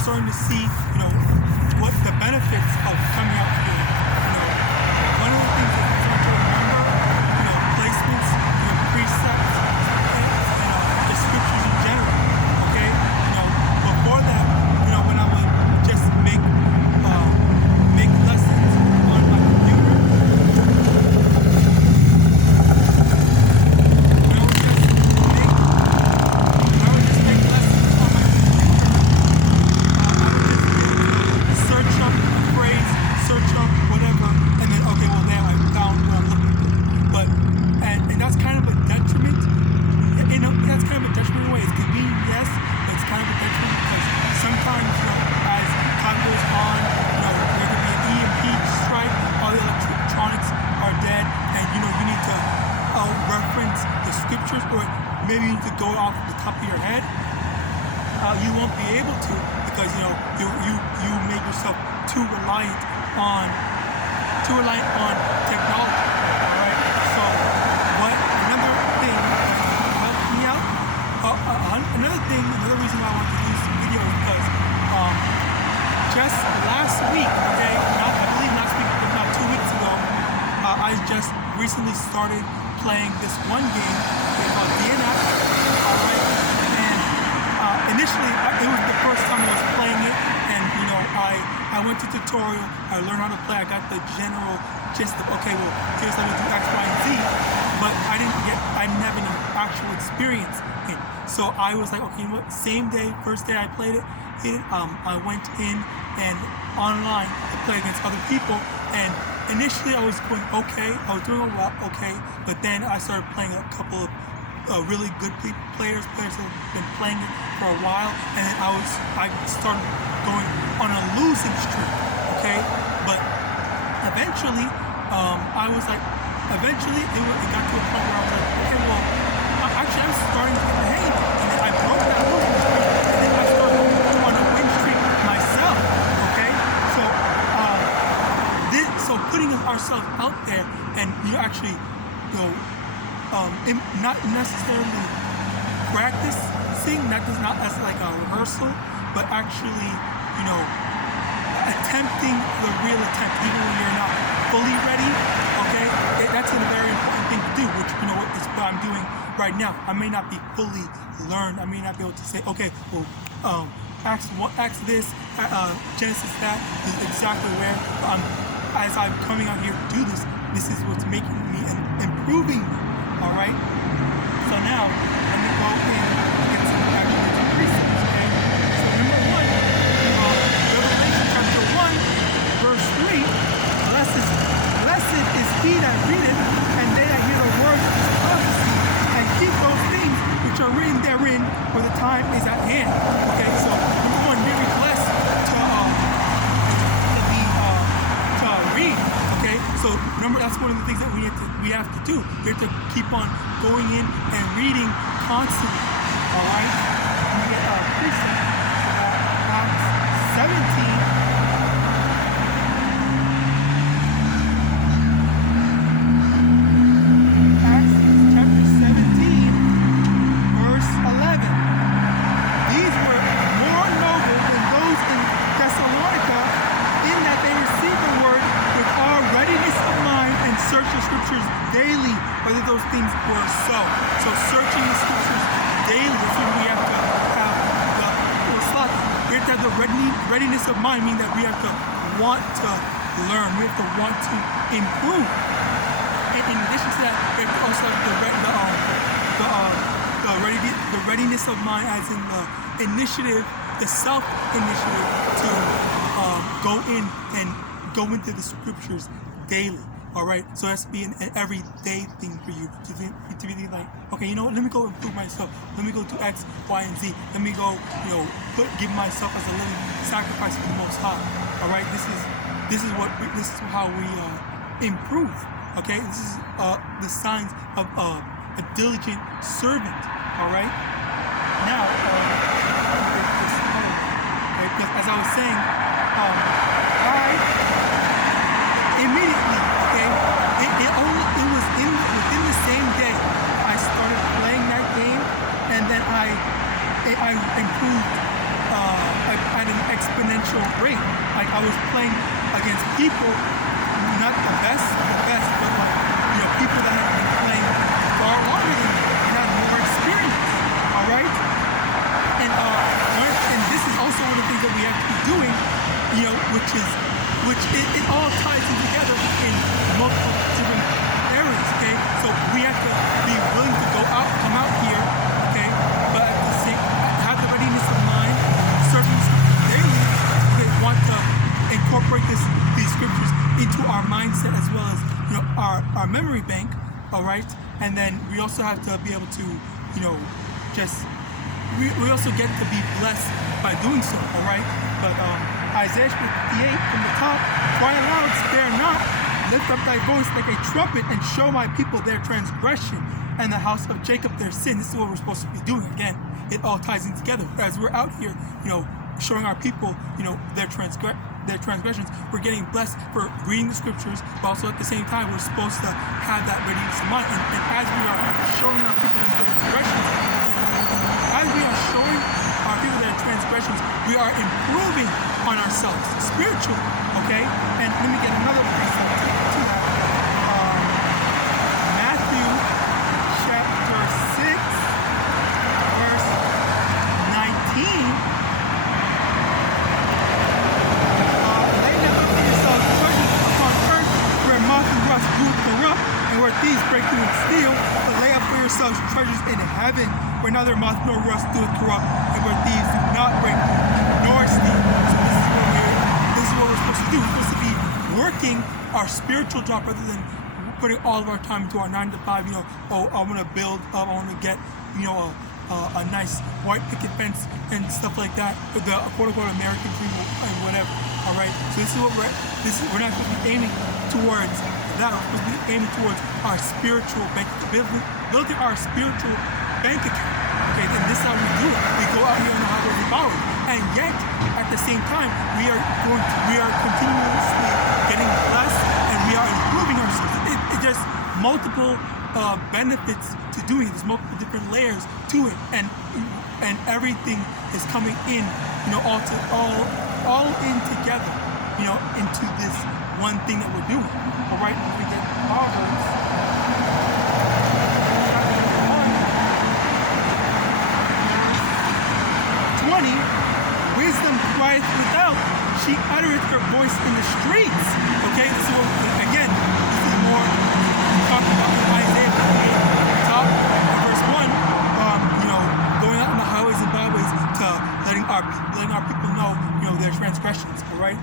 starting to see, what the benefits of coming out here. One of the things that you have to remember, placements, precepts, and the scriptures in general. Okay, before that, when I would just make lessons on my computer, maybe you need to go off the top of your head. You won't be able to because you make yourself too reliant on technology. All right. So another thing that helped me out. Another reason why I wanted to do this video is because just last week, okay, I believe last week, if not 2 weeks ago, I just recently started playing this one game called DNF, alright, and initially it was the first time I was playing it, and I went to tutorial, I learned how to play, I got the general gist of, okay, well, here's how to do X, Y, and Z, but I didn't have any actual experience in it. So I was like, okay, same day, first day I played it, I went in and online to play against other people, and initially I was going okay, I was doing a lot okay, but then I started playing a couple of really good players that have been playing it for a while, and then I started going on a losing streak, okay, but eventually it got to a point where I was like, okay, well, actually I'm starting to get the hang of it, and then I broke that losing streak, and then I started on a win streak myself, okay, so putting ourselves out there and actually not necessarily practicing, not as like a rehearsal, but actually attempting the real attempt even when you're not fully ready, okay, that's a very important thing to do, which is what I'm doing right now. I may not be fully learned, I may not be able to say, okay, well, Acts this, Genesis that is exactly where as I'm coming out here to do this, this is what's making me and improving me, all right? So now, let me go in and get some precepts, okay? So number 1, Revelation chapter 1, verse 3, Blessed is he that readeth, and they that hear the words of this prophecy, and keep those things which are written therein, for the time is at hand. Okay, so number 1, very blessed to read. Okay, so remember that's one of the things that we have to do. We have to keep on going in and reading constantly. All right, we get precept Acts 17. Daily, whether those things were so. So searching the scriptures daily, that's when we have to have we have to have the readiness of mind, meaning that we have to want to learn, we have to want to improve. And in addition to that, we have to also have the readiness of mind, as in the initiative, the self-initiative to go in and go into the scriptures daily. All right, so that's being an everyday thing for you to be like, okay, let me go improve myself. Let me go do X, Y, and Z. Let me go, give myself as a living sacrifice to the Most High. All right, this is how we improve. Okay, this is the signs of a diligent servant. All right, now because as I was saying, I immediately. It was within the same day I started playing that game, and then I improved. I had an exponential rate. Like I was playing against people, not the best, but like, people that have been playing far longer than me and have more experience. All right, and this is also one of the things that we have to be doing, which it all ties in together in multiple different areas. Okay, so we have to be willing to come out here. Okay, but at the same, have the readiness of mind, searching daily. They want to incorporate these scriptures into our mindset as well as our memory bank. All right, and then we also have to be able to we also get to be blessed by doing so. All right, but Isaiah 58 from the top: cry aloud, spare not, lift up thy voice like a trumpet, and show my people their transgression and the house of Jacob their sin. This is what we're supposed to be doing. Again, it all ties in together. As we're out here, showing our people, their transgressions, we're getting blessed for reading the scriptures, but also at the same time, we're supposed to have that readiness of mind. And as we are showing our people their transgressions, we are improving on ourselves spiritually. Okay, and let me get another precept to that. Matthew chapter 6, verse 19. Lay not up for yourselves treasures upon earth, where moth and rust do corrupt, and where thieves break through and steal. But lay up for yourselves treasures in heaven, where neither moth nor rust doeth corrupt, and where thieves do not break nor steal. So this is what we're supposed to do. We're supposed to be working our spiritual job rather than putting all of our time into our 9 to 5. I want to build up, I want to get a nice white picket fence and stuff like that, the quote-unquote American dream and whatever. All right, so this is what we're not supposed to be aiming towards that. We're supposed to be aiming towards our spiritual bank, building our spiritual bank account. Okay, then this is how we do it. We go out here on the highways and byways, and yet at the same time we are continuously getting blessed, and we are improving ourselves. It's just multiple benefits to doing it. There's multiple different layers to it, and everything is coming in, all in together, into this one thing that we're doing. All right, we get Proverbs. 20, wisdom crieth without, she uttereth her voice in the streets. Okay, this is what, again, this is more talking about in Isaiah 58, top verse 1, going out on the highways and byways to letting our people know, their transgressions. All right.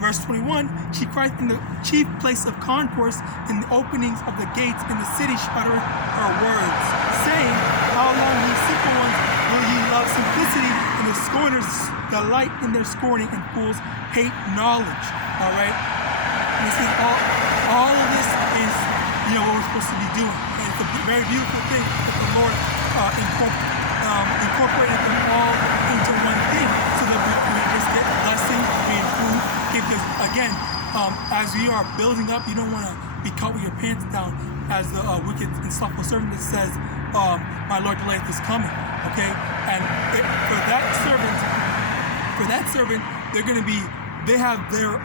Verse 21, she crieth in the chief place of concourse, in the openings of the gates, in the city she uttereth her words, saying, how long, ye simple ones, will ye love simplicity, and the scorners delight in their scorning, and fools hate knowledge. All right, this is all of this is what we're supposed to be doing, and it's a very beautiful thing that the Lord incorporated them all into one thing, so that we just get blessing, we improve. Because again, as we are building up, you don't want to be caught with your pants down, as the wicked and slothful servant that says, my Lord delayeth his coming. Okay, and for that servant, they have their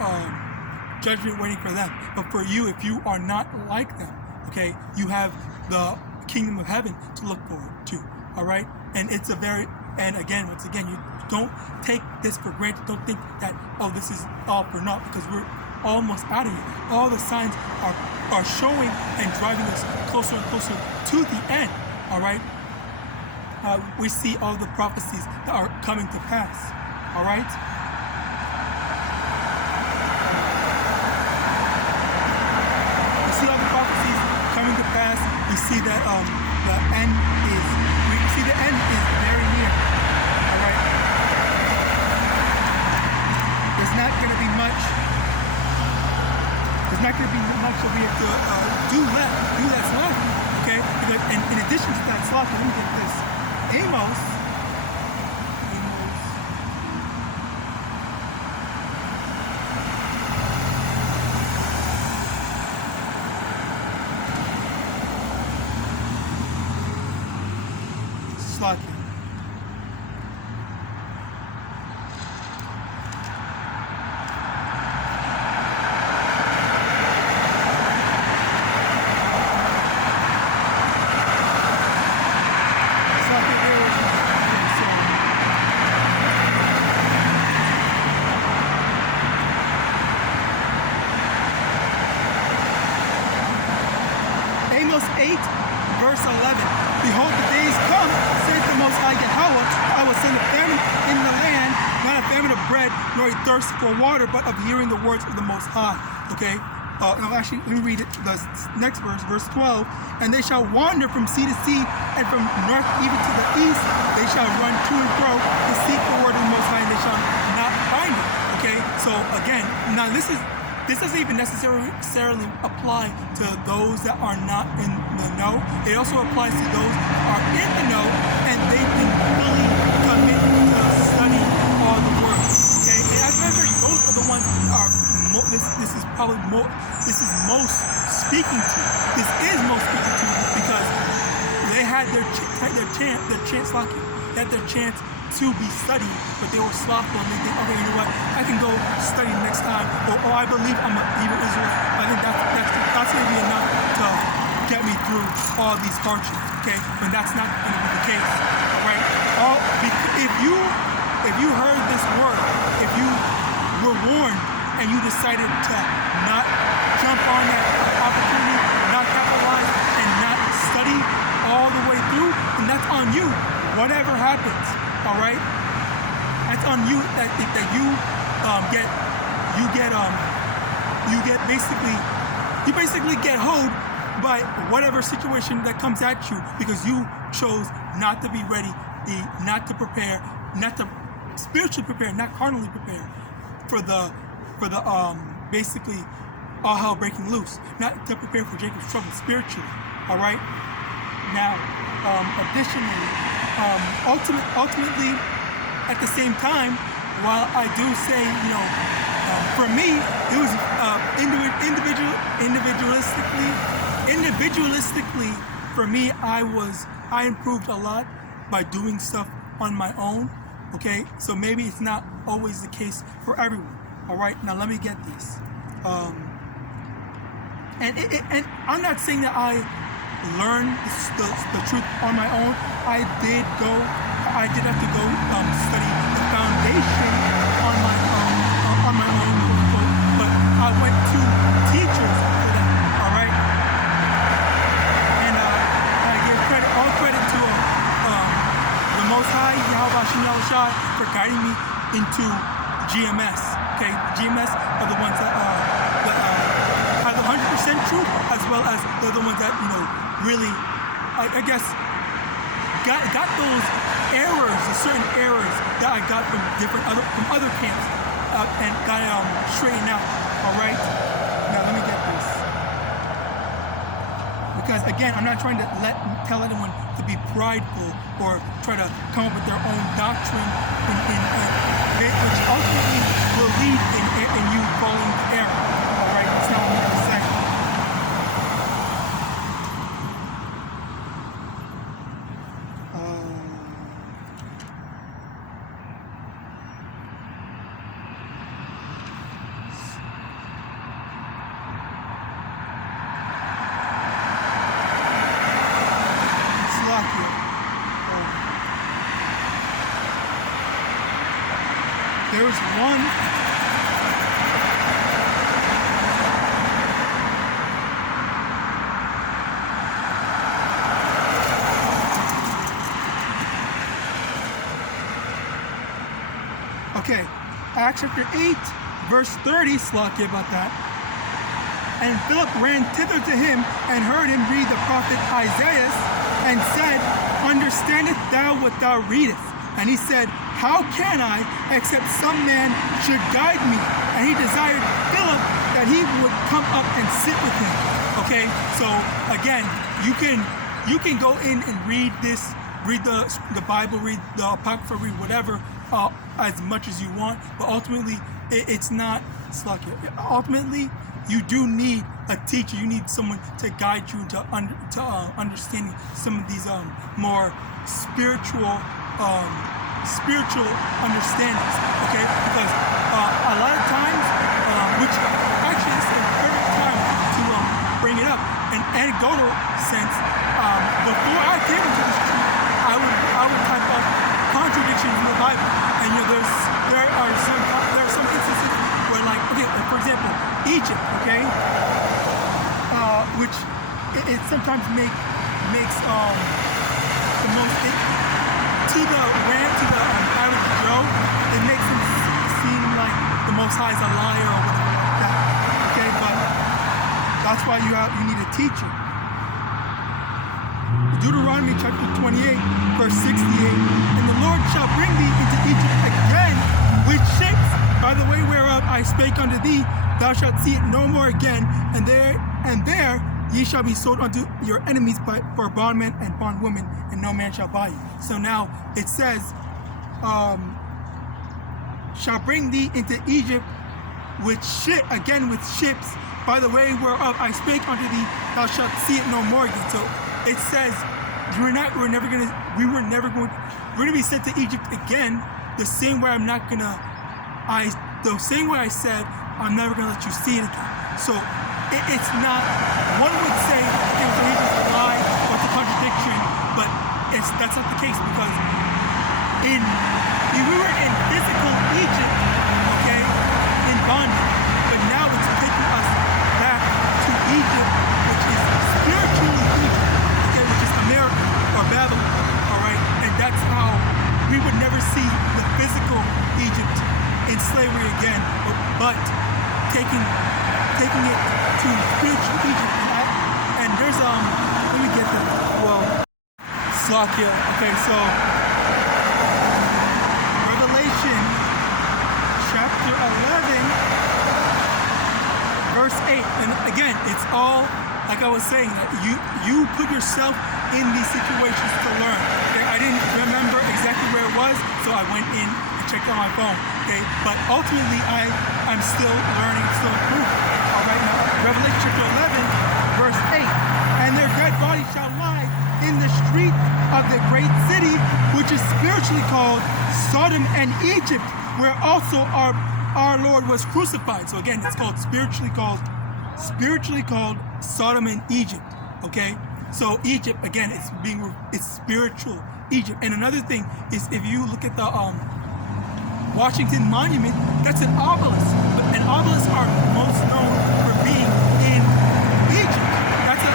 judgment waiting for them. But for you, if you are not like them, okay, you have the kingdom of heaven to look forward to. All right, and once again, you don't take this for granted. Don't think that, this is all for naught, because we're almost out of here. All the signs are showing and driving us closer and closer to the end. All right, we see all the prophecies that are coming to pass. All right. We see all the prophecies coming to pass. We see that the end is very near. All right. There's not going to be much that we have to do that's left. Okay. Because in addition to that sloth, let me get this. Amos. verse 11. Behold, the days come, saith the Most High Yahawah, I will send a famine in the land, not a famine of bread, nor a thirst for water, but of hearing the words of the Most High. Okay? No, actually, let me read it. The next verse, verse 12. And they shall wander from sea to sea, and from north even to the east. They shall run to and fro to seek the word of the Most High, and they shall not find it. Okay? So again, now this doesn't even necessarily apply to those that are not in the know. It also applies to those who are in the know, and they can fully commit to study all the words. Okay? And as a matter of fact, those are the ones that are this is probably this is most speaking to. This is most speaking to because they had their chance to be studied, but they were slothful and they think, okay, you know what, I can go study next time, or oh, I believe I'm a Hebrew Israelite. I think that's going to be enough to get me through all these hardships. Okay, but that's not going to be the case. All right. If you heard this word, if you were warned, and you decided to not jump on that opportunity, not capitalize, and not study all the way through, and that's on you. Whatever happens, all right, that's on you. That you basically get hold by whatever situation that comes at you because you chose not to be ready, not to prepare, not to spiritually prepare, not carnally prepare for the basically all hell breaking loose, not to prepare for Jacob's trouble spiritually. All right. Now, additionally, ultimately, at the same time, while I do say, you know, for me, it was individualistically, for me, I improved a lot by doing stuff on my own. Okay, so maybe it's not always the case for everyone. All right, now let me get this. And I'm not saying that I learned the truth on my own. I did have to go study the foundation on my own, but I went to teachers for that. All right, and I give all credit to the Most High, YAHAWASHI, for guiding me into GMS. Okay, GMS are the ones that have the 100% truth, as well as they're the ones that, you know, really, I guess, got those errors, the certain errors that I got from other camps, and got it straightened out. All right. Now let me get this, because again, I'm not trying to tell anyone to be prideful or try to come up with their own doctrine, which ultimately will lead in you falling into error. All right, that's not what I'm going to say. There's one. Okay, Acts chapter 8, verse 30, Slacky about that. And Philip ran thither to him and heard him read the prophet Isaiah and said, Understandest thou what thou readest? And he said, How can I, except some man should guide me? And he desired Philip that he would come up and sit with him. Okay, so again, you can go in and read this, read the Bible, read the Apocrypha, read whatever, as much as you want, but ultimately it's not Slacky. Ultimately, you do need a teacher. You need someone to guide you to understanding some of these more spiritual understandings, okay? Because a lot of times, which actually is the perfect time to bring it up, an anecdotal sense. Before I came into this truth, I would type up contradictions in the Bible, and you know, there are some instances where, like, okay, for example, Egypt, okay, which it sometimes make makes the most to the average Joe, it makes him seem like the Most High is a liar or whatever like that. Okay, but that's why you need a teacher. Deuteronomy chapter 28, verse 68. And the Lord shall bring thee into Egypt again with ships, by the way whereof I spake unto thee. Thou shalt see it no more again, and there ye shall be sold unto your enemies for bondmen and bondwomen, and no man shall buy you. So now it says, shall bring thee into Egypt with ships, by the way whereof I spake unto thee, thou shalt see it no more again. So it says we're never gonna be sent to Egypt again. The same way the same way I said I'm never gonna let you see it again. So it's not. One would say it was a lie or it's a contradiction, but that's not the case, because we were in physical Egypt, okay, in bondage, but now it's taking us back to Egypt, which is spiritually Egypt, okay, which is America or Babylon, all right, and that's how we would never see the physical Egypt in slavery again, but taking it to spiritual Egypt. And there's let me get that. Well, Slakia. Okay, so Revelation chapter 11, verse 8. And again, it's all like I was saying, that you put yourself in these situations to learn. Okay, I didn't remember exactly where it was, so I went in and checked on my phone. Okay, but ultimately I'm still learning, still improving. All right, now Revelation chapter 11, verse 8. And their dead bodies shall lie in the street of the great city, which is spiritually called Sodom and Egypt, where also our Lord was crucified. So again, it's called spiritually called Sodom and Egypt. Okay, so Egypt again, it's spiritual Egypt. And another thing is, if you look at the Washington Monument, that's an obelisk. And obelisks are most known for being in Egypt. That's an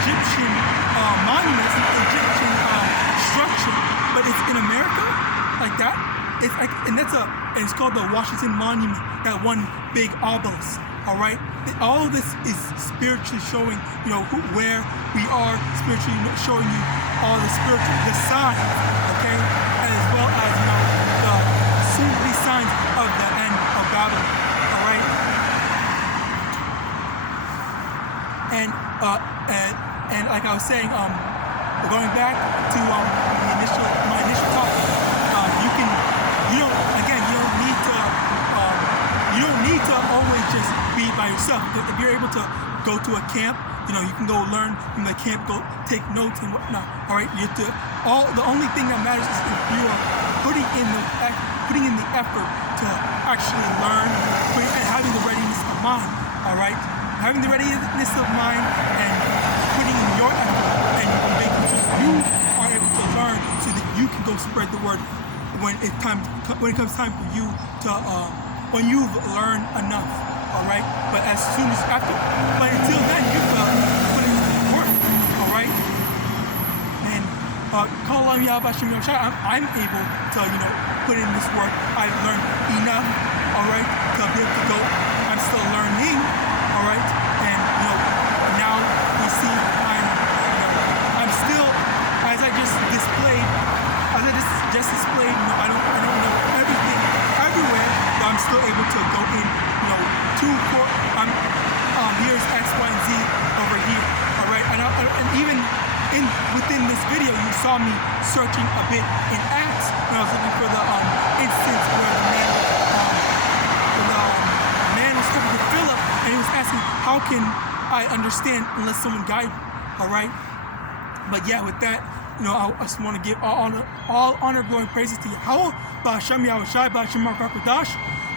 Egyptian monument, it's an Egyptian structure, but it's in America like that. And it's called the Washington Monument, that one big obelisk. All right, all of this is spiritually showing, where we are spiritually, showing you all the signs, okay, as well as the soon-to-be signs of the end of Babylon. All right, and like I was saying, going back to my initial talk, you don't need to always just be by yourself. If you're able to go to a camp, you can go learn from the camp, go take notes and whatnot. All right, the only thing that matters is if you are putting in the effort to actually learn, and having the readiness of mind. All right, having the readiness of mind and putting in your effort, and making sure you are able to learn, so that you can go spread the word when it comes time for you to when you've learned enough. All right, but until then, you put in the work. All right, and call on YAHAWASHI. I'm able to put in this work. I've learned enough. All right, to be able to go. I'm still learning. All right, and now we see I'm still, as I just displayed. I don't know everything everywhere, but I'm still able to go in. Here's X, Y, and Z over here. All right, and even within this video, you saw me searching a bit in Acts when I was looking for the instance where the man was talking to Philip, and he was asking, "How can I understand unless someone guide me?" All right, but yeah, with that, I just want to give all honor, glory, and praises to Yahawah, Ba'Hashem Yahawashi, Ba'Hashem Mark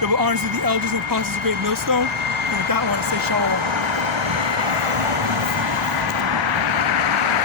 Double honors to the elders and apostles of Great Millstone. And with that, I want to say shalom.